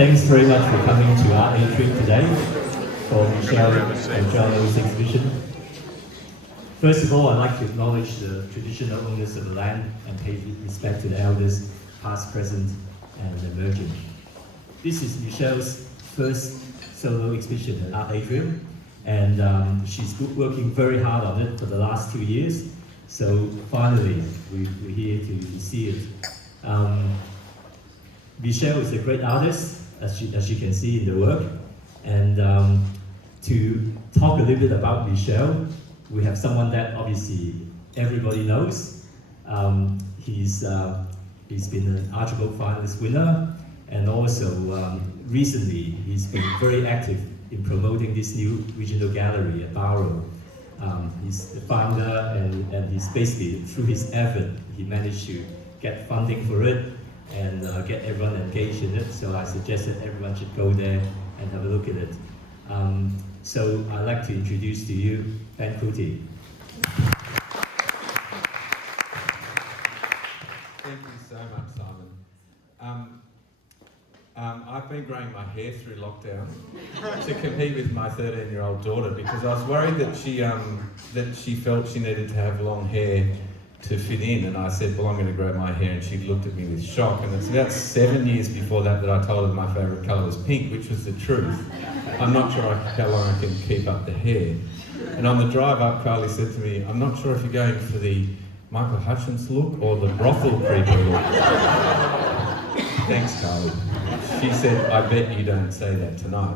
Thanks very much for coming to our Atrium today for Michelle Belgiorno's exhibition. First of all, I'd like to acknowledge the traditional owners of the land and pay respect to the elders, past, present, and emerging. This is Michelle's first solo exhibition at our Atrium, and she's working very hard on it for the last 2 years. So finally, we're here to see it. Michelle is a great artist, as you can see in the work. And to talk a little bit about Michelle, we have someone that obviously everybody knows. He's been an Atrium finalist winner, and also recently he's been very active in promoting this new regional gallery at Belgiorno. He's the founder, and he's basically, through his effort, he managed to get funding for it and get everyone engaged in it. So I suggested everyone should go there and have a look at it. So I'd like to introduce to you Ben Kuti. Thank you so much, Simon. I've been growing my hair through lockdown to compete with my 13-year-old daughter, because I was worried that she felt she needed to have long hair to fit in, and I said, well, I'm going to grow my hair, and she looked at me with shock. And it's about 7 years before that I told her my favourite colour was pink, which was the truth. I'm not sure how long I can keep up the hair. And on the drive up, Carly said to me, I'm not sure if you're going for the Michael Hutchins look or the brothel creeper look. Thanks, Carly. She said, I bet you don't say that tonight.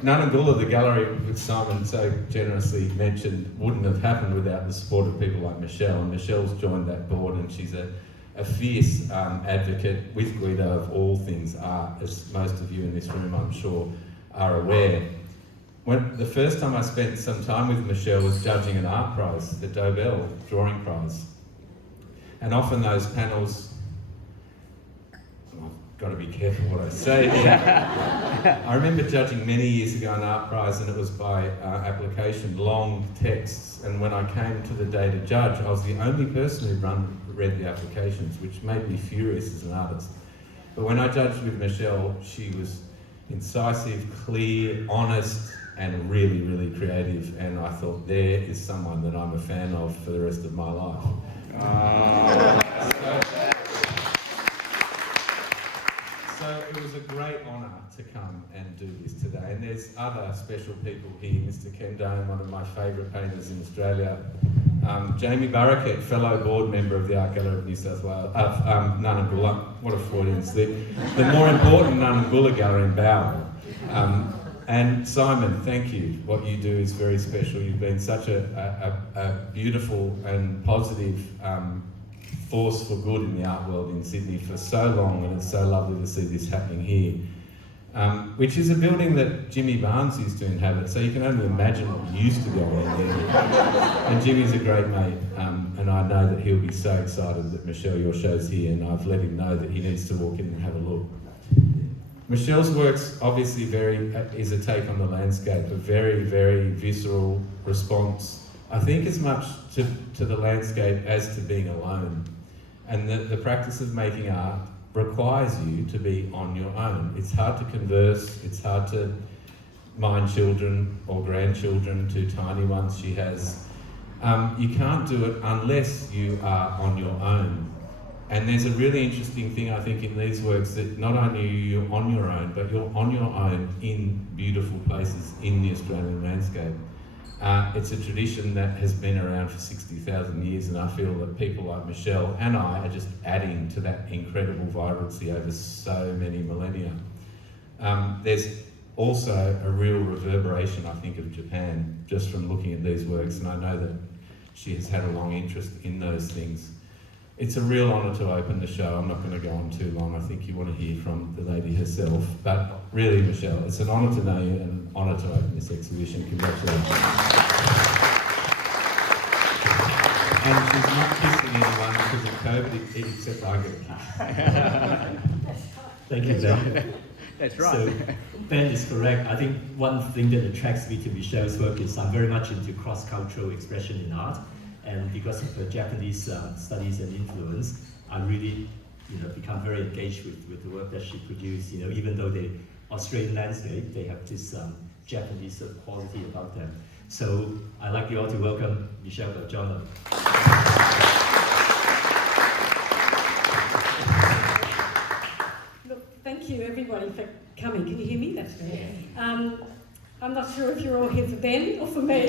Nanangula, the gallery which Simon so generously mentioned, wouldn't have happened without the support of people like Michelle. And Michelle's joined that board, and she's a fierce advocate with Guido of all things art, as most of you in this room, I'm sure, are aware. The first time I spent some time with Michelle was judging an art prize, the Dobell Drawing Prize. And often those panels, got to be careful what I say here. I remember judging many years ago an art prize, and it was by application, long texts. And when I came to the day to judge, I was the only person who read the applications, which made me furious as an artist. But when I judged with Michelle, she was incisive, clear, honest, and really, really creative. And I thought, there is someone that I'm a fan of for the rest of my life. So it was a great honour to come and do this today. And there's other special people here. Mr. Ken Dane, one of my favourite painters in Australia. Jamie Barraquette, fellow board member of the Art Gallery of New South Wales, Nanangula. What a Freudian slip. The more important Nanangula Gallery in Belgiorno. And Simon, thank you. What you do is very special. You've been such a beautiful and positive force for good in the art world in Sydney for so long, and it's so lovely to see this happening here. Which is a building that Jimmy Barnes used to inhabit, so you can only imagine what used to go on there. And Jimmy's a great mate, and I know that he'll be so excited that Michelle, your show's here, and I've let him know that he needs to walk in and have a look. Michelle's work's obviously is a take on the landscape, a very, very visceral response, I think, as much to the landscape as to being alone. And the practice of making art requires you to be on your own. It's hard to converse, it's hard to mind children or grandchildren, 2 tiny ones she has. You can't do it unless you are on your own. And there's a really interesting thing, I think, in these works, that not only are you on your own, but you're on your own in beautiful places in the Australian landscape. It's a tradition that has been around for 60,000 years, and I feel that people like Michelle and I are just adding to that incredible vibrancy over so many millennia. There's also a real reverberation, I think, of Japan, just from looking at these works, and I know that she has had a long interest in those things. It's a real honour to open the show. I'm not going to go on too long. I think you want to hear from the lady herself. But really, Michelle, it's an honour to know you and an honour to open this exhibition. Congratulations. And she's not kissing anyone because of COVID, except I get a kiss. Thank you, Ben. That's right. So Ben is correct. I think one thing that attracts me to Michelle's work is I'm very much into cross-cultural expression in art. And because of her Japanese studies and influence, I really become very engaged with the work that she produced. Even though the Australian landscape, they have this Japanese sort of quality about them. So I'd like you all to welcome Michelle Belgiorno. Look, thank you everybody for coming. Can you hear me? That's good. I'm not sure if you're all here for Ben or for me.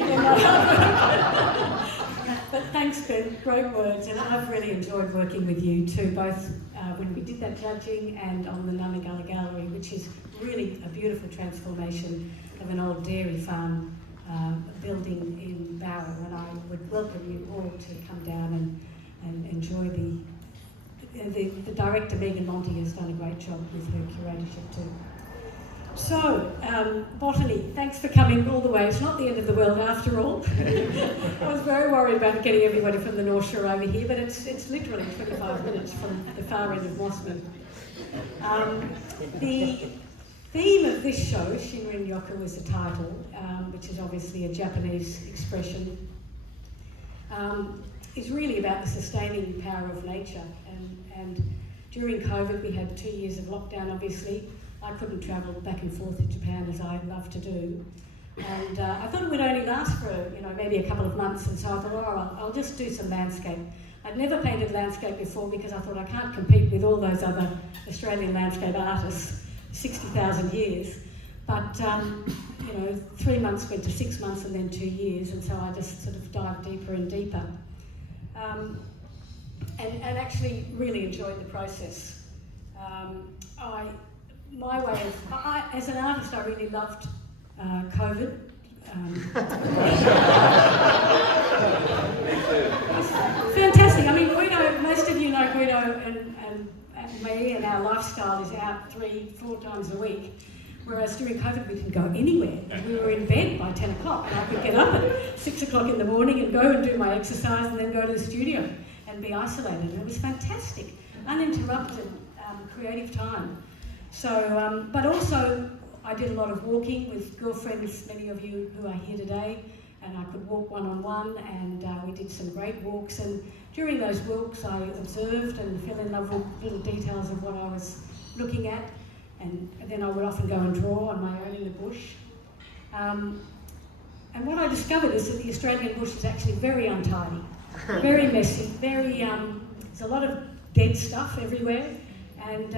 But thanks, Ben. Great words, and I've really enjoyed working with you too, both when we did that judging and on the Nunagala Gallery, which is really a beautiful transformation of an old dairy farm building in Barrow. And I would welcome you all to come down and enjoy the director, Megan Monty, has done a great job with her curatorship too. So, botany, thanks for coming all the way. It's not the end of the world after all. I was very worried about getting everybody from the North Shore over here, but it's literally 25 minutes from the far end of Mossman. The theme of this show, Shinrin Yoku was the title, which is obviously a Japanese expression, is really about the sustaining power of nature. And during COVID, we had 2 years of lockdown, obviously. I couldn't travel back and forth to Japan as I'd love to do. And I thought it would only last for, maybe a couple of months. And so I thought, I'll just do some landscape. I'd never painted landscape before because I thought I can't compete with all those other Australian landscape artists, 60,000 years. But, 3 months went to 6 months and then 2 years. And so I just sort of dived deeper and deeper. And actually really enjoyed the process. As an artist, I really loved COVID. Fantastic. I mean, Guido, most of you know Guido and me, and our lifestyle is out 3-4 times a week. Whereas during COVID, we didn't go anywhere. We were in bed by 10 o'clock, and I could get up at 6 o'clock in the morning and go and do my exercise and then go to the studio and be isolated. And it was fantastic, uninterrupted, creative time. So, but also I did a lot of walking with girlfriends, many of you who are here today, and I could walk one-on-one, and we did some great walks. And during those walks, I observed and fell in love with little details of what I was looking at, and then I would often go and draw on my own in the bush. And what I discovered is that the Australian bush is actually very untidy, very messy, there's a lot of dead stuff everywhere. And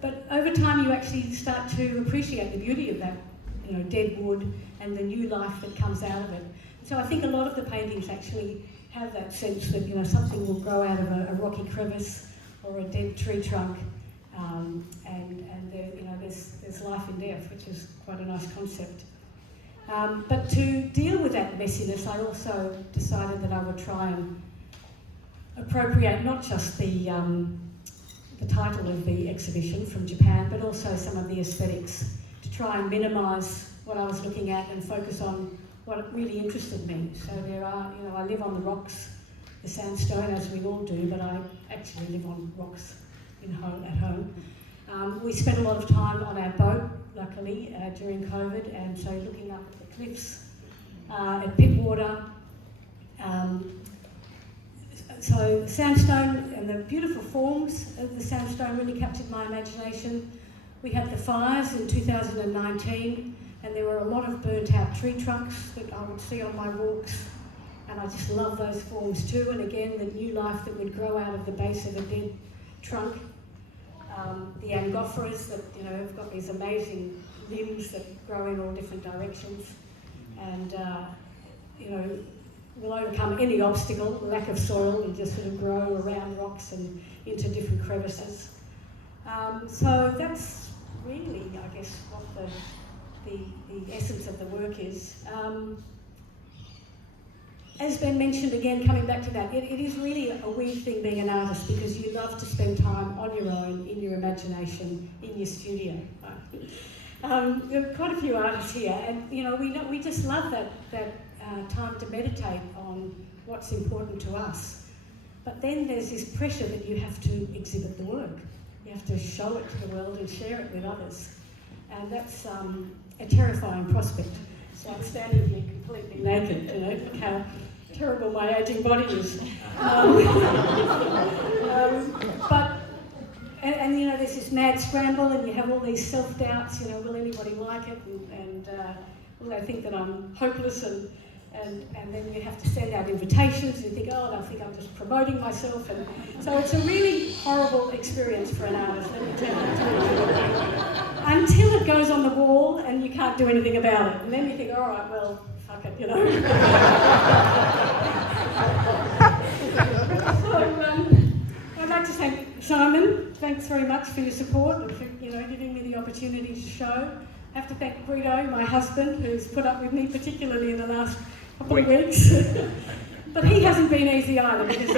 but over time you actually start to appreciate the beauty of that, dead wood and the new life that comes out of it. So I think a lot of the paintings actually have that sense that something will grow out of a rocky crevice or a dead tree trunk, and there's life in death, which is quite a nice concept. But to deal with that messiness, I also decided that I would try and appropriate not just the title of the exhibition from Japan, but also some of the aesthetics, to try and minimise what I was looking at and focus on what really interested me. So there are, I live on the rocks, the sandstone, as we all do, but I actually live on rocks at home. We spent a lot of time on our boat, luckily, during COVID, and so looking up at the cliffs, at Pittwater. So sandstone and the beautiful forms of the sandstone really captured my imagination. We had the fires in 2019, and there were a lot of burnt out tree trunks that I would see on my walks, and I just love those forms too. And again, the new life that would grow out of the base of a dead trunk. The angophoras that have got these amazing limbs that grow in all different directions, and will overcome any obstacle, lack of soil, and just sort of grow around rocks and into different crevices. So that's really, I guess, what the essence of the work is. As Ben mentioned, again, coming back to that, it is really a weird thing being an artist, because you love to spend time on your own, in your imagination, in your studio. There are quite a few artists here, and we just love that time to meditate on what's important to us. But then there's this pressure that you have to exhibit the work. You have to show it to the world and share it with others. And that's a terrifying prospect. It's like standing here completely naked, look how terrible my aging body is. But and you know, there's this mad scramble, and you have all these self-doubts. You know, will anybody like it? And will they think that I'm hopeless? And then you have to send out invitations. And you think, oh, they'll think I'm just promoting myself. And so it's a really horrible experience for an artist. Let me tell you. Until it goes on the wall and you can't do anything about it, and then you think, all right, well, fuck it, you know. I'd like to thank Simon. Thanks very much for your support and for, you know, giving me the opportunity to show. I have to thank Guido, my husband, who's put up with me, particularly in the last couple of weeks. But he hasn't been easy either, because it's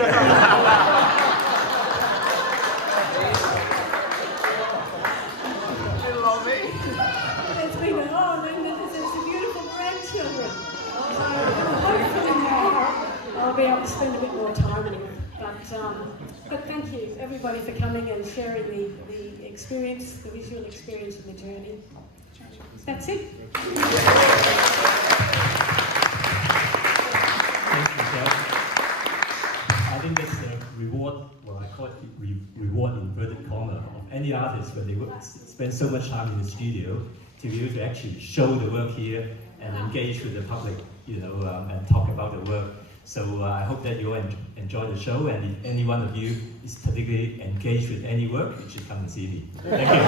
been, oh, there's some beautiful grandchildren. So hopefully now I'll be able to spend a bit more time with you. But thank you, everybody, for coming and sharing the experience, the visual experience and the journey. That's it. Thanks, Michelle. I think that's the reward, well, I call it reward inverted comma, of any artist when they spend so much time in the studio to be able to actually show the work here and engage with the public, you know, and talk about the work. So I hope that you enjoy the show, and if any one of you is particularly engaged with any work, you should come and see me. Thank you.